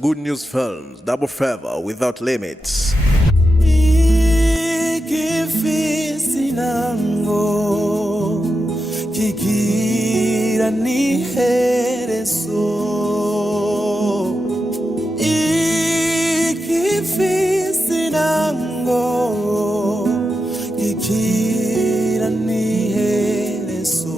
Good News Films, double favor without limits. Kigira ni hereso ikifisi nango kigira ni hereso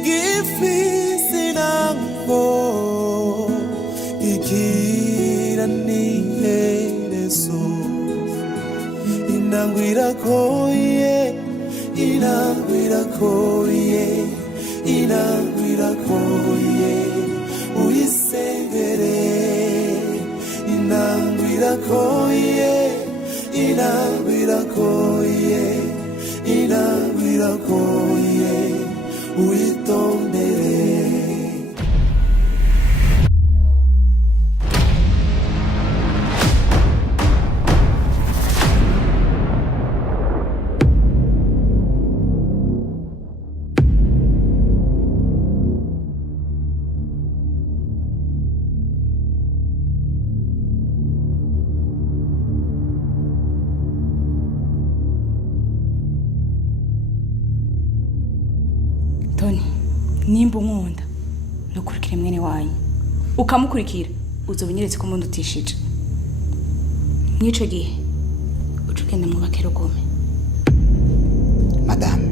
ikifisi nango kigira ni hereso inangwirakoye uyisengere inangwirakoye uyitondere. Tonny, nimba unkunda nukurikira mwene wanyu ukamukurikira uzobinyeretse ko umuntu utishije mwico gihe ucugenda mu bakerogome. Madame,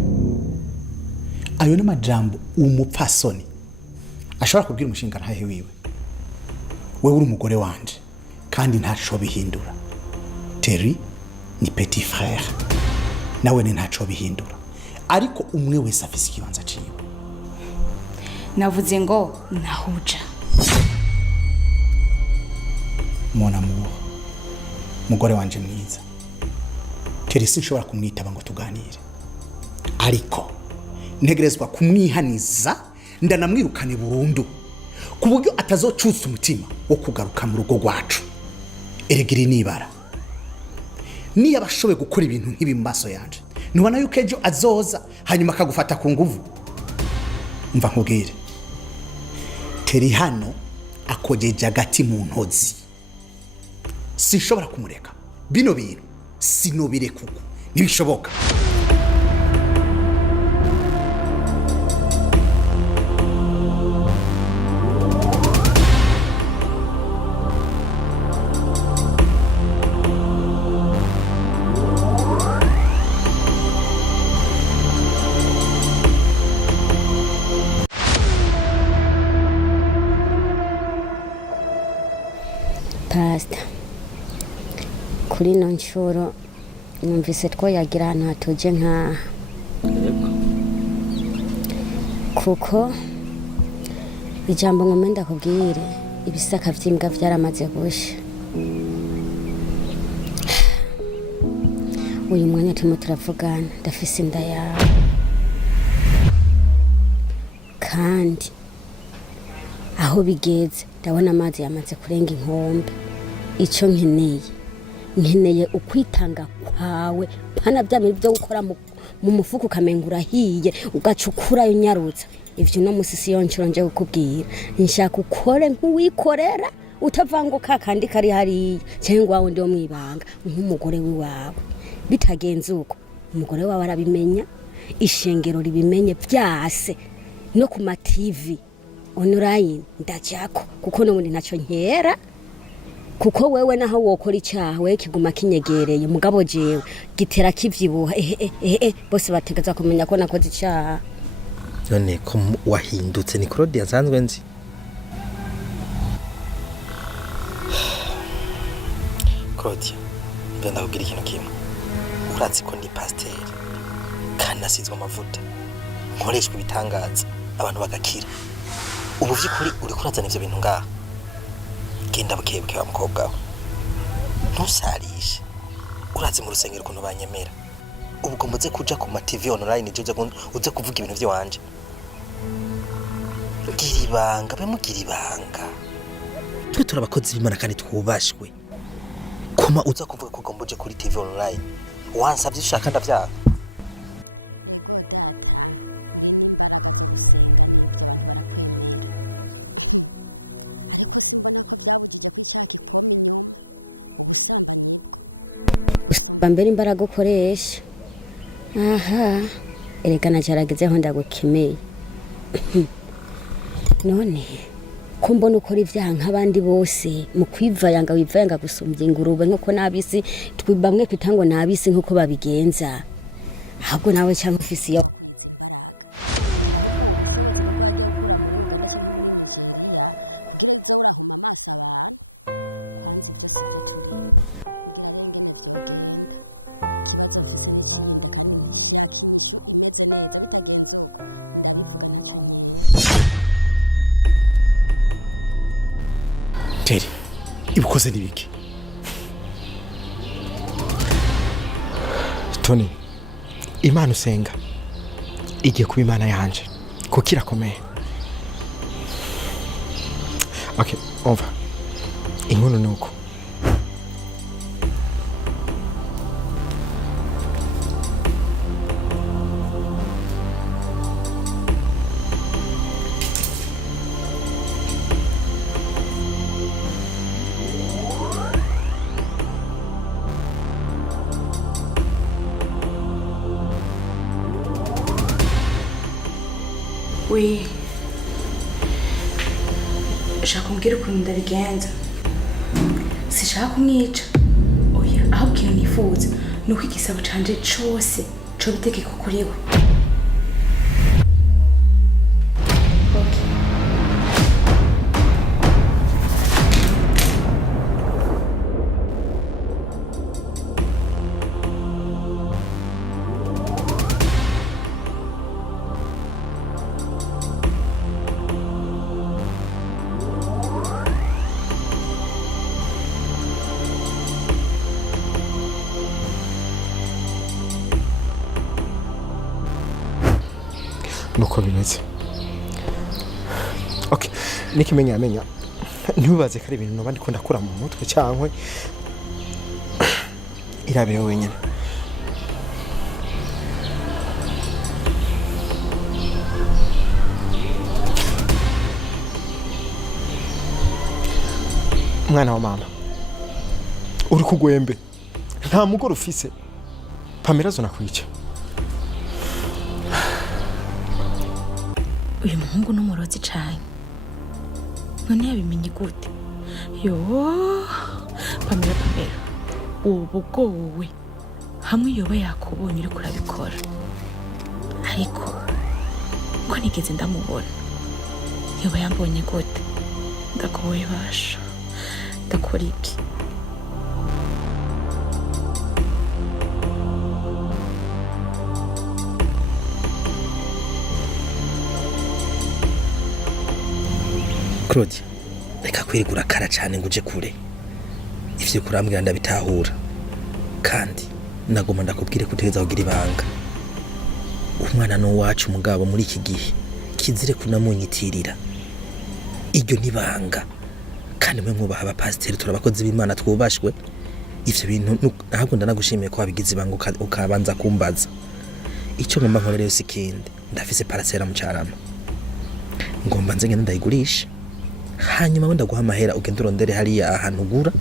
ayo ni majambo umupfasoni ashobora kubwira umushinga ntahe wiwe. Wewe uri umugore wanje kandi ntaco bihindura. Terry ni petit frère nawe ni ntaco bihindura, ariko umwe wese afise ikibanza ciwe. Navuze ngo nahuja. Mon amour, mugore wanje mwiza, Terry sinshobora kumwitaba ngo tuganire, ariko ntegerezwa kumwihaniza ndanamwirukane burundu ku buryo atazocutsa umutima wo kugaruka mu rugo rwacu. Eregiri nibara niyo abashoboye gukora ibintu nk'ibi mu maso yanje, nubona yuko ejo azoza hanyuma akagufata ku nguvu. Umva nkubwire, Terry hano akojeje agati mu ntozi, sinshobora kumureka. Bino bintu sinobirekuko, ntibishoboka. Pastor, kuri no nshuro numvise twoyagira ahantu hatuje nka kuko ijambo ngomenda kubwire ibisaka vyimbwa vyaramaze gusha. Uyu mwanya turimo turavugana ndafise inda yawe, kandi aho bigeze ndabona amazi yamaze kurenga inkombe. Ico nkeneye ukwitanga kwawe, pana byamwe byo gukora mu mufuko kamengura hiye ugacukura yo nyarutsa. Ivyo no musisi yonchiro nje kukubwira, nshaka ukore nk'uwikorera utavanguka kandi kari hari cyangwa wawe ndi mwibanga nk'umugore wiwawe. Bitagenze uko umugore wawe arabimenya, ishengero ribimenye byase no ku ma TV online ndajako, kuko no muri naco nkera. Kuko wewe naho wokora icyawe kiguma kinyegereye, mugabo jewe gitera kivyibuha bose bategeza kumenya ko nakoze icyaha. None ko wahindutse ni Claude asanzwe nzi. Claude, ndenda kugira ikintu kimwe. Uratsi ko ndi pasteur kandi nasizwe amavuta, nkoreshwa ibitangaza abantu bagakira ubu vy'ukuri uri kurazana ivyo bintu ngaha genda bukebuke wa mukobwa we ntusarishe urazi mu rusengero ukuntu banyemera ubwo mbuze kuja ku ma TV online uze kuvuga ibintu vyo wanje gira ibanga mugira ibanga twe turabakozi b'Imana kandi twubashwe kuma uza kuvuga ko gombuje kuri TV online wansavye ushaka ndavyanga ego data uri n'imbaraga zo gusenga n'ibyo abantu barakwemera ariko simbona ko byabujije kwicaka ikoma inyuma ubusambanyi bwo usumba mbere imbaraga ukoresha aha erega najaragezeho ndagukemeye none ko mbona ukora ivyaha nk'abandi bose mu kwivayanga wivayanga gusumbya ingurube nk'uko nabisi twibamwe kwitango nabisi nk'uko babigenza ahubwo nawe cyangwa ufisi iyo wakwiza imbaraga ngira ahubwo ubu bushobozi nibwo wagiye gukura muri Uganda cyangwa muri Nigeria kugira izo urahuma amaso abantu kwanza ibyo si byo turimo ngira rengene vyogenda kibazo mfise n'ikiyinda kandi nkishaka inyishu imeze neza bitagenze uko ndabivuga ntaco nkera Teri ibukoze nibiki Tonny Imana usenga igiye kuba Imana yanje kuko irakomeye okay over inkono nuko we ushaka kumbwira ukuntu ndabigenza sishaka kumwica oya ahubwo iyo nifuza ni uko igisabo canje cose co bitegeka kuri we nuko bimeze okay nikimenya ntubaze kare ibintu nabandi ko ndakura mu mutwe cyangwa irabe wenyine mwana wa mama uri kugwembe nta mugore ufise Pamela zo nakwica uyu muhungu n'umurozi cyane none yabimenye gute yo Pamela ubu bwowe hamwe yoba yakubonye uri kurabikora ariko ko nigeze ndamubona yoba yambonye gute ndakuboye basha ndakora iki Claude reka kwirigura kara cyane ngo uje kure ivyo kurambwira ndabitahura kandi nagoma ndakubwire kutegeza kugira ibanga umwana no wacu mugabo muri iki gihe kizire kunamunyitirira iryo nibanga kandi mwe mwubaha abapasiteri turabakozi b'Imana twubashwe ivyo bintu ahubwo ndanagushimiye ko wabigize ibanga ukabanza kumbaza icyo ngomba nkorera yose ikindi ndafise parasera mu Ciramunda ngomba nze ngende ndayigurisha hanyuma wenda guha amahera ugenda urondere hariya ahantu ugura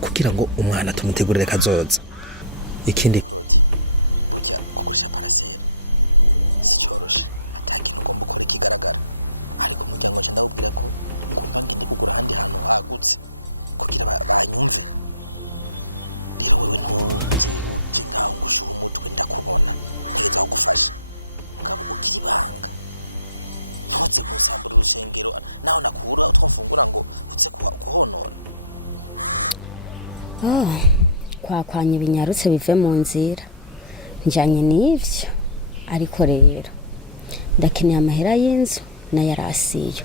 kugira ngo umwana tumutegurire kazoza ikindi Claude burya kugurisha parasera si cyoroshe atakintu ugomba ukora ikigaragara ariko umuryango nje ndawubwira ko ngomba ngende kugura ahandi hantu hagutse kugira banyumve rero wewe uje ngaho ngushuha umutwe ndakubona ntegeza kugufasha ngabo ugira ibanga ntuze kusambura urusengero naho nakura utwofungura ngo uze kuhonona kwakwanya ibinyarutse bive mu nzira njanye n'ivyo ariko rero ndakeneye amahera y'inzu nayarasiyo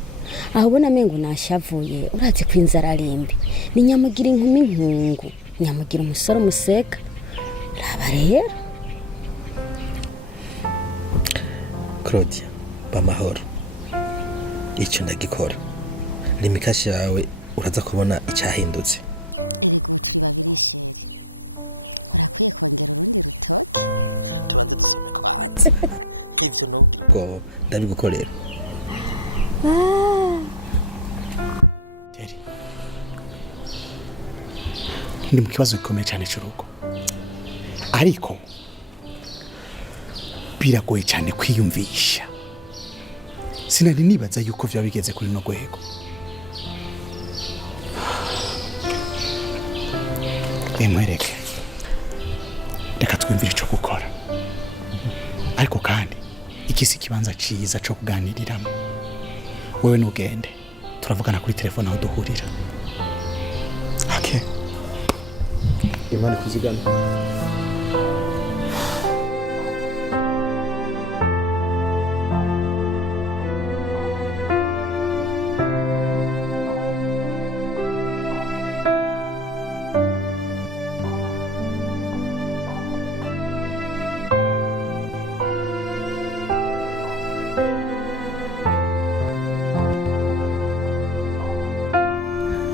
aho ubona amengo nashavuye urazi ko inzara arimbi ni nyamugira inkumi nkungu nyamugira umusore museka raba rero Claudia bamahoro icyo ndagikora limikashi yawe uraza kubona icyahindutse erego turi babiri sheri urakwiye kongera urundi rutoke tubanze dusome kwanza ivyo nubwira ubwo ndabigukorera Teri ndi mu kibazo gikomeye cyane cy'urugo ariko biragoye cyane kwiyumvisha sinari nibaza yuko vyaba bigeze kuri no rwego emwereke reka twumvire icyo gukora ariko kandi iki si ikibanza cyiza cyo kuganiriramo wewe nugende turavugana kuri telefone aho duhurira okay imana kuzigama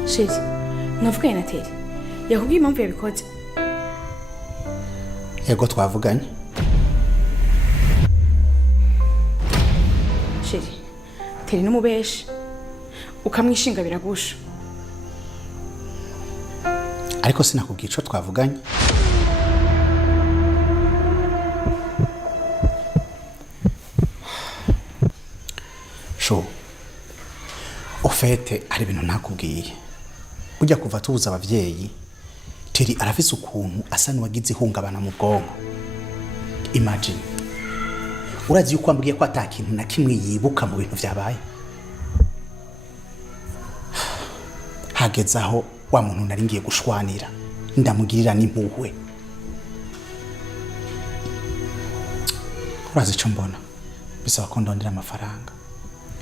Sheri, mwavuganye na Teri? Yakubwiye impamvu yabikoze? Yego twavuganye. Sheri, Teri n'umubeshi. Ukamwishinga biragusha. Ariko sinakubwiye ico twavuganye. Sho. Ofete ari ibintu nakubwiye. Ujya kuva tubuza abavyeyi Teri arafise ukuntu asa n'uwagize ihungabana mu bwonko. Imagine urazi yuko ambwiye ko atakintu na kimwe yibuka mu bintu vyabaye. Hageze aho wa muntu nari ngiye gushwanira ndamugirira n'impuhwe. Urazi ico mbona bisaba ko ndondera amafaranga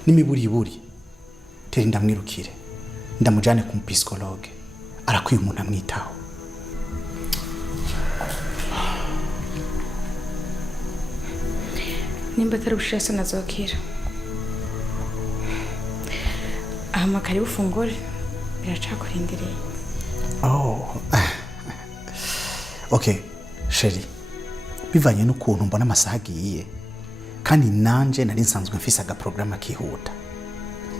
n'imiburiburi. Teri ndamwirukire ndamujane ku psychologue arakwiye umuntu amwitaho. Nimba atari ubushaso nazokira. Ahamagara ufungure biracakurindireye. Oh. Okay, Sheri. Bivanye n'ukuntu mbona amasaha agiye kandi nanje nari nsanzwe mfise aga program kihuta.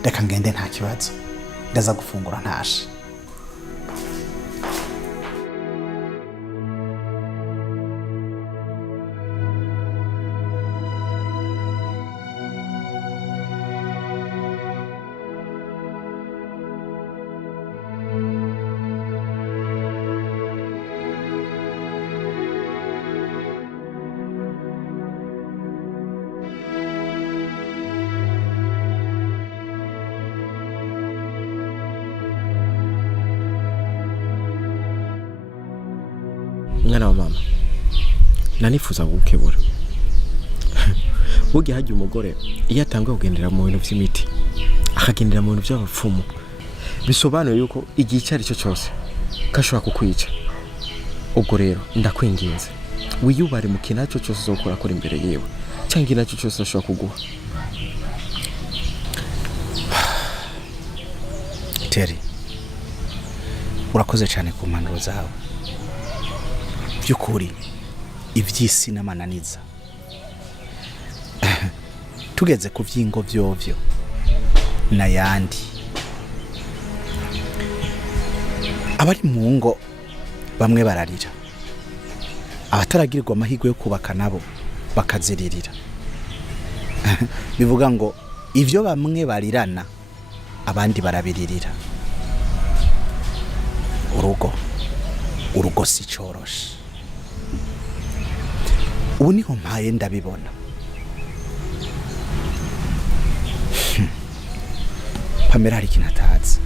Reka ngende nta kibazo. Ndaza gufungura ntashe. Mwana wa mama nanifuza gukebura bugiye hagiye umugore iyo atanguye kugendera mu bintu by'imiti akagendera mu bintu by'abapfumu bisobanuye yuko igihe icyo ari cyo cyose kashobora kukwica. Ubwo rero ndakwinginze wiyubare mu kintu cyo cyose uzokora kuri imbere yewe cyangwa inacyo cyose ashobora kuguha. Teri urakoze cyane ku mpanuro zawe. Byukuri ivyisi n'amananiza tugeze ku vyingo vyovyo na yandi abari mu ngo bamwe bararira abataragirirwa amahirwe yo kubaka nabo bakaziririra. Bivuga ngo ivyo bamwe barirana abandi barabiririra. Urugo si coroshe. Ubu niho mpaye ndabibona. Pamela hari ikintu atazi.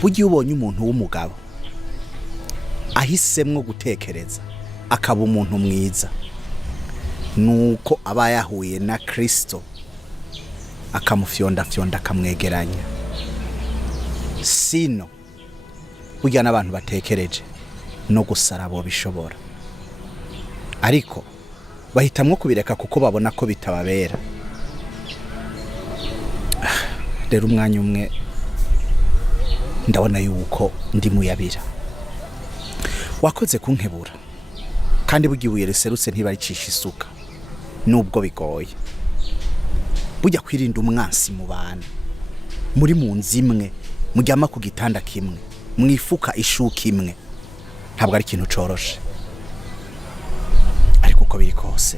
Bugiye ubonye umuntu w'umugabo ahisemwo gutekereza akaba umuntu mwiza nuko aba yahuye na Kristo akamufyondafyonda akamwegeranya. Sino burya n'abantu batekereje no gusara bo bishobora, ariko bahitamwo kubireka kuko babona ko bitababera. Rero umwanya umwe ndabona yuko ndi muyabira. Wakoze kunkebura, kandi bugibuye riserutse ntibaricisha isuka nubwo bigoye. Burya kwirinda umwansi mu bantu, muri mu nzu imwe, mujyama ku gitanda kimwe, mwifuka ishuka imwe, ntabwo ari ikintu coroshe. Ariko uko biri kose,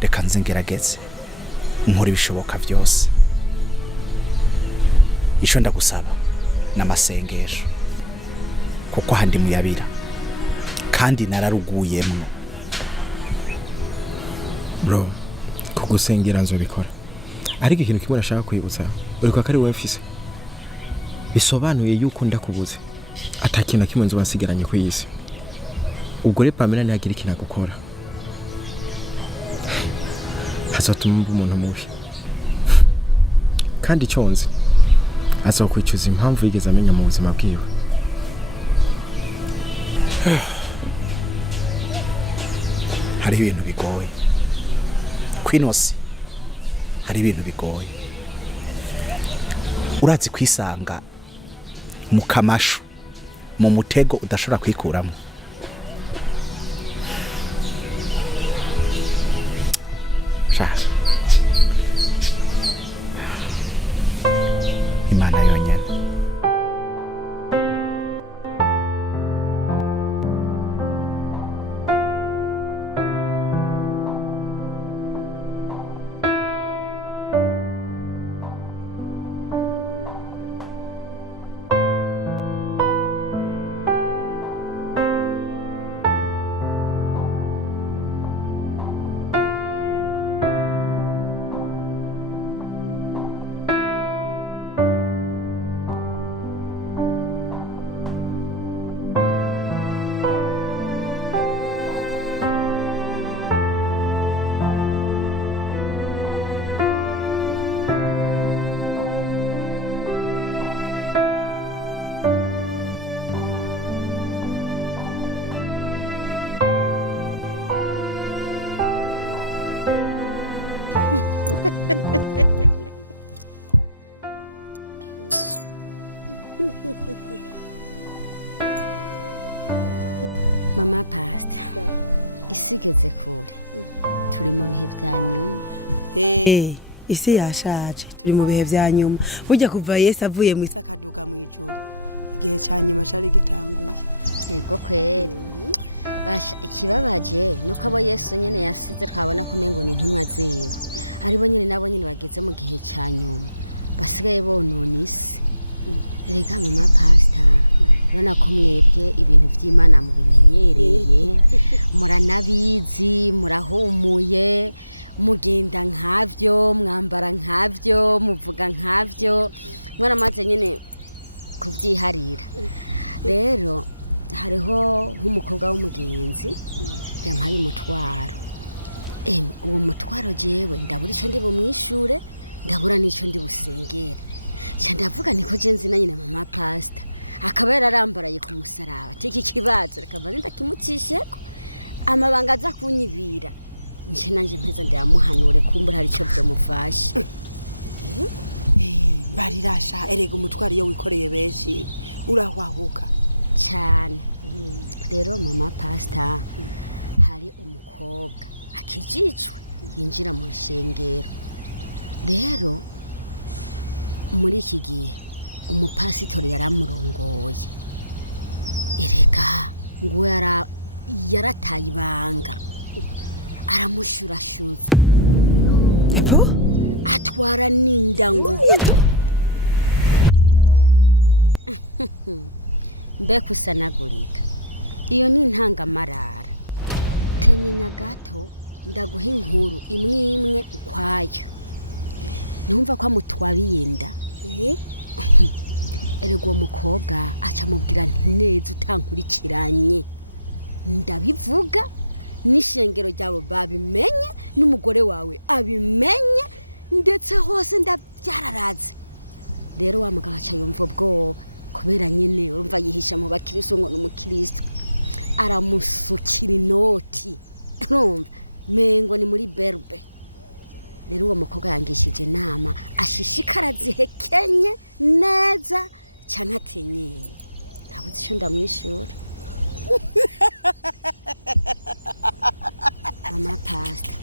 reka nze ngerageze nkora ibishoboka byose. Isho ndagusaba n'amasengesho, kuko handi muyabira kandi nararuguyemwo. Bro, kugusengera nzobikora, ariko ikintu kimwe nashaka kwibutsa, uriko akari wewe mfise, bisobanuye yuko ndakubuze atakintu kimwe nzoba nsigaranye ku isi. Ubwo rero Pamela ntiyagira ikintu gukora, hazotuma mba umuntu mubi, kandi cyonze azokwicuza impamvu yigeze amenya mu buzima bwiwe. Hari ibintu bigoye kwinosi, hari ibintu bigoye. Urazi kwisanga mu kamashu, mu mutego udashobora kwikuramo. Shaka Imana yonyene. Mama Pastor, isigeze kure, turi mu bihe bya nyuma. Isi yashaje, turi mu bihe bya nyuma. Burya kuva Yesu avuye mu isakaduga mu ijuru, igihe cya nyuma cyari gitanguye. Yego kweri. Basha ikibabaje nuko abo Yesu nyene yasize twabona ko mengo ni ntumwa ziwe. Aribo nyene nabo nyene bageze mu gihe cya nyuma, basigaye bonona isi. Erega Mama Pastor, urabona ko mwebwe ibintu by'Imana mu bimenyereye, muranabizi, murahumuye, mugenda nkavyo, mwambara nkavyo, muvuga nkavyo, mwaramaze nyene kuvyiharira. Rero hariho nk'umukobwa w'umugenzi yampaye umutwaro. Uwo mutwaro jewe ndabura ico ndi bumwishure, ndabura n'ico ndi busengere. Ndavuga niko je nzi na nyina Mama Pastor, akaba yararambaraye ku musaraba. Tiki kibazo reka mbanze ndakimucisheko, amabanga aza kunyibira. Nje nanje mpeza ndamuhanure kumbura hari ico byomufasha. Barirasha erega umutwaro iyo wikoreye benshi urahwahuka cyane. Rero Mama Pastor, hari umukobwa akijijwe yinjira mu rushengero. Rero muri iki gihe umupasitori yaramurongoye. Erega ngo yarataye ibanga, aramushurashuza. Ebo atwara n'indango. Mbe kusanagurika, iyo ni intangamarara. Tenyenya gato ndaguha inkuru imwe imwe ukwayo. Numva ko amutwabiyenda. Erega uwo mukobwa aca mubwira nti neza utankurikiranye. Ndabivuga n'ishengero ryawe babimenye n'umugore wawe abimenye ndetse hose ndabyararaze rero wa mugabo aca yumva ubwoba kubera nyine urumva yihisha mu bakristo ngo n'umukristo aramusukira inoti urumva mengo ni muri berbe rero uwo mukobwa yangishije inama ashishikara zihekenye neza cyane atenye nabuze icyo ndamwishura mama pastor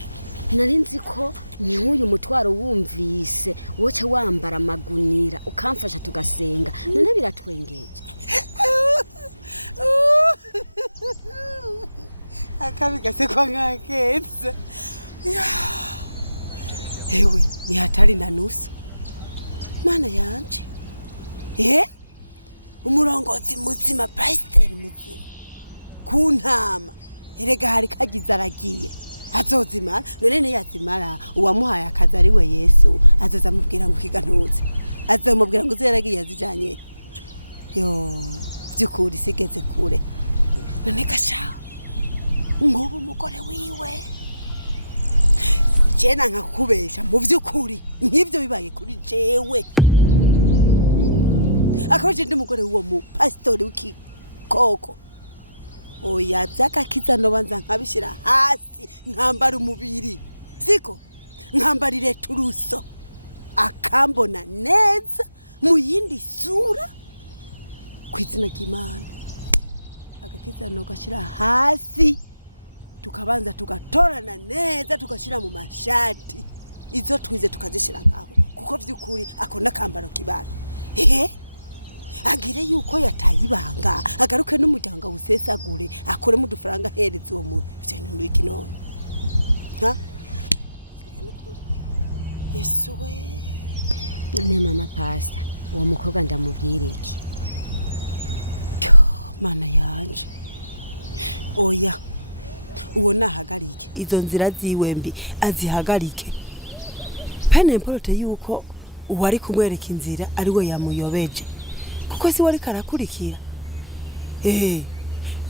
nari nzi ko ni nk'uyu mutwaro wumvise woca wambara amagunira ukamfasha tugasenga none biratwengeje akabi gasekwa nkakeza ewe ni hatari na nusu mana yanje umurongozi muzima pasiteri muzima ku ntama erega hari kagize aragiye azozimara none ntiyazimara uwamuhaye akazi ari we Yesu azoza amubwira ngo kigantuze azamubwira ngo uzeragiye azijanye yo byukuri sigeze kure none gasha ngubu umugore wiwe jena nkakubesha mu byukuri nk'ibyo bibaye kuri jewe akaje ndi mugore uwo mu pastori w'ikikoko oya byakakiza no banza nkabishira hasi nkambara umubiri siko nkambarire turuso akambona neza mu yindi sura kwizina ry'Imana agakiza no gashira hasi tukabanza tugatorana neza tugashira mu mashati izo twize tukazishira ngaho kuko byukuri akona kambaro kibana agire yuko yatayibanga agaruke n'umuryango usesagure akore mu dufaranga hereza uwo muntu byo iki none ha Yesu we none mama pastor uwo mukobwa ndamubwira iki mana yanje oya uwo nahagarike izo nzira ziwembi azihagarike pene mporote yuko uwari kumwereka inzira ari we yamuyobeje kuko si wari karakurikira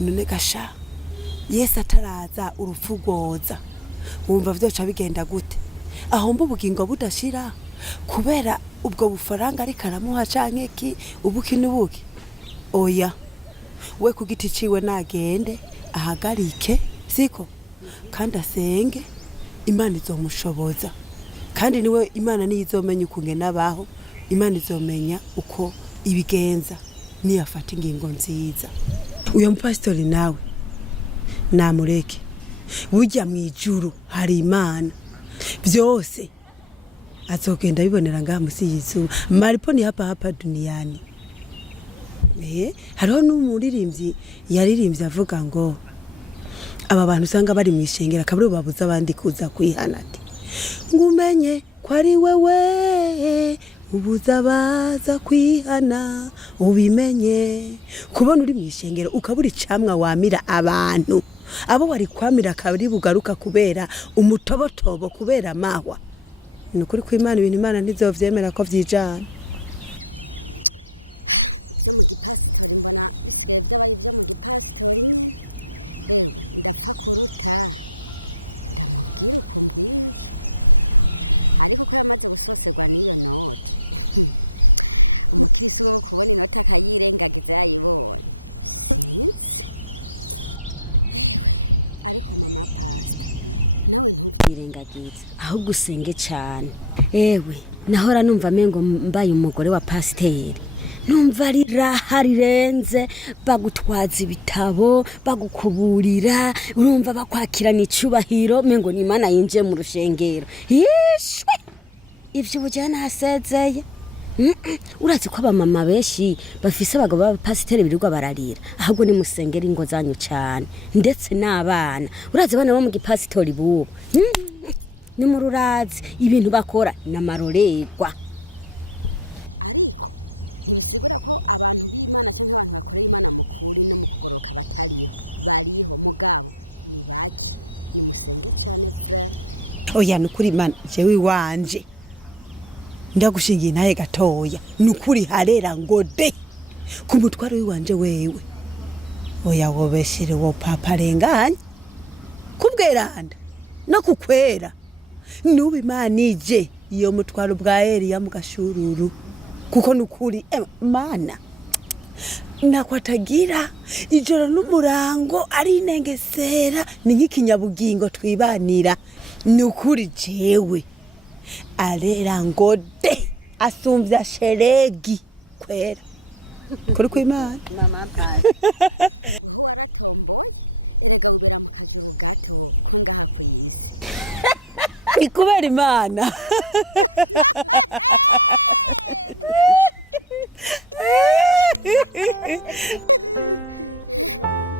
none gasha Yesu ataraza urupfugoza wumva vyoca bigenda gute aho mbubugingo budashira kubera ubwo bufaranga ari karamuha canke ki ubuki nubuki oya we ku giti ciwe nagende ahagarike siko kandi asenge Imana izomushoboza kandi niwe Imana niyizomenya ukungena baho Imana izomenya uko ibigenza niyafata ingingo nziza uyo mpastori nawe namureke burya mwijuru hari Imana byose azogenda bibonera ngaha musi yizuba maripo ni hapa duniani hariho n'umuririmbyi yaririmbye avuga ngo aba bantu usanga bari mu ishengera kaburi babuza abandi kuza kwihana ati ngumenye ko ari wewe ubuza baza kwihana ubimenye kubona uri mu ishengero ukabura icamwa wamira abantu abo wari kwamira kabiri bugaruka kubera umutobotobo kubera mahwa nukuri ko Imana ibintu Imana ntizovyemera ko vyijana byo mu gipasitori mbona bisigaye byabaye byo mu gipasitori nyene ewe ndapfa kuruta ndamubwira uko mbwiye ariko ko yamaze gusoserwa n'iyo noti umukirisi wo kubona inoti akayirengagiza yayibonye sinzi ewe ariko mama pastor nawe ntubyirengagize ahubwo usenge cyane ewe nahora numva mengo mbaye umugore wa pasiteri numva ari raha rirenze bagutwaza ibitabo bagukuburira urumva bakwakirana icubahiro mengo ni Imana yinje mu rushengero yishwe ivyo bujana hasezeye urazi ko abamama benshi bafise abagabo b'abapasiteri birirwa bararira ahubwo ni musengera ingo zanyu cyane ndetse n'abana urazi abana bo mu gipasitori bubo ni mu rurazi ibintu bakora n'amarorerwa ariko ntibisigura ko abantu b'Imana cyangwa abantu bakoreye Imana mukuri no mu kugoroka batariho bariho mugabo ni baki ni musenge cyane frère oya nukuri Imana jewe wanje ndagushingiye naye gatoya nukuri harera ngo de ku mutwaro w'iwanje wewe oya wobeshire wo papa renganye ko kubweranda no kukwera nubimanije iyo mutwaro bwa Eliya mu gashururu kuko nukuri mana nakwatagira ijoro n'umurango ari inengesera ni nk'ikinyabugingo twibanira nukuri jewe arera ngode asumvya sheregi kwera kuri kw'Imana mama mpazi uho waratomboye erega wibera mu kajuru gato ko ngaha ku isi ni kubera Imana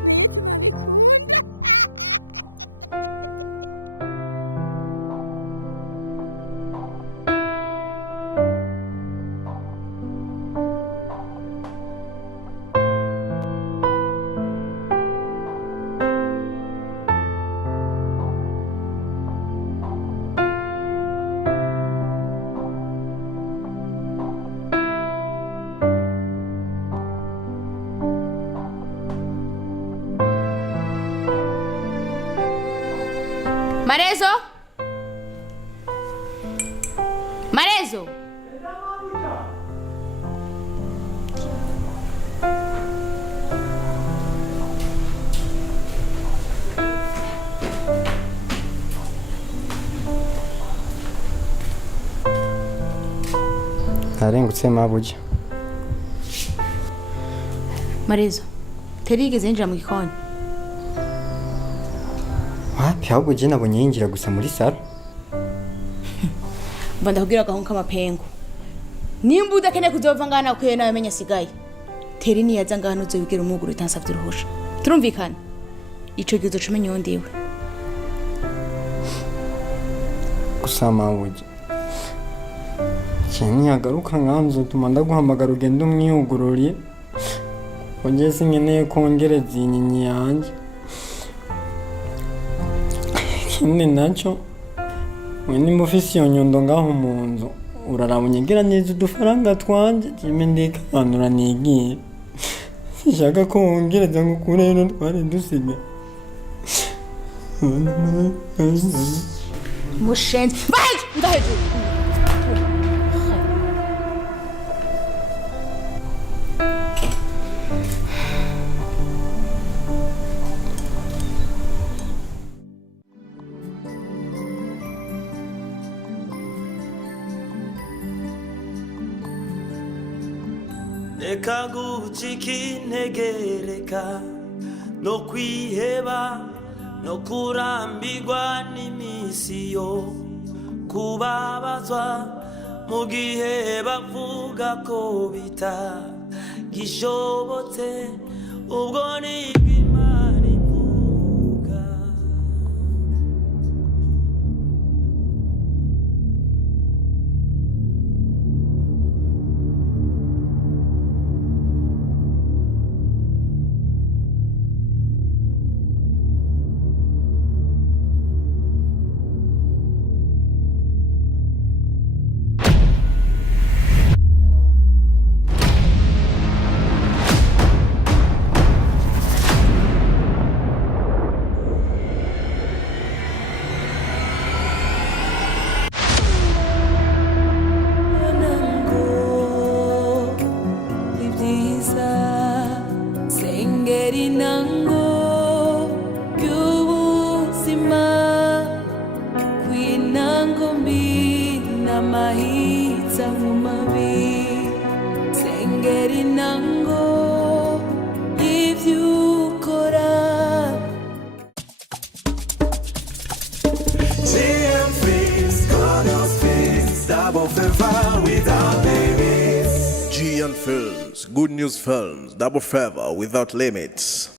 niyo ituma bikunda Marezo? Marezo? narengutse mabuja. Marezo, terigeze yinjira mu gikoni. Wapi ahubwo je nabonye yinjira gusa muri saro. Mba ndakubwira gahunka amapengo. Nimba udakeneye kuzova ngana kuye nawe menya sigaye. Teri niyaza ngana uzobigera umuguru utansavye uruhusha. Turumvikana. Ico gizo cumenya yondiwe. Gusa mabuja. Cyane yagaruka nganzo tuma ndaguhamagara ugende umwihugururiye. Ongeze nkeneye kongereza inyenyi yanje. Kindi nacyo we nimba ufise iyo nyundo ngaho mu nzu uraraba unyegera neza udufaranga twanje jime ndikanura nigiye sinshaka ko wongereza ngo ukureyo n'utwari dusigaye Mushenzi vai ngahejo Reka gucika integereka no kwiheba no kurambirwa n'imisi yo kubabazwa mu gihe bavuga ko bita gishobotse ubwo ni Imana ivuga. Good news films, double favor without limits.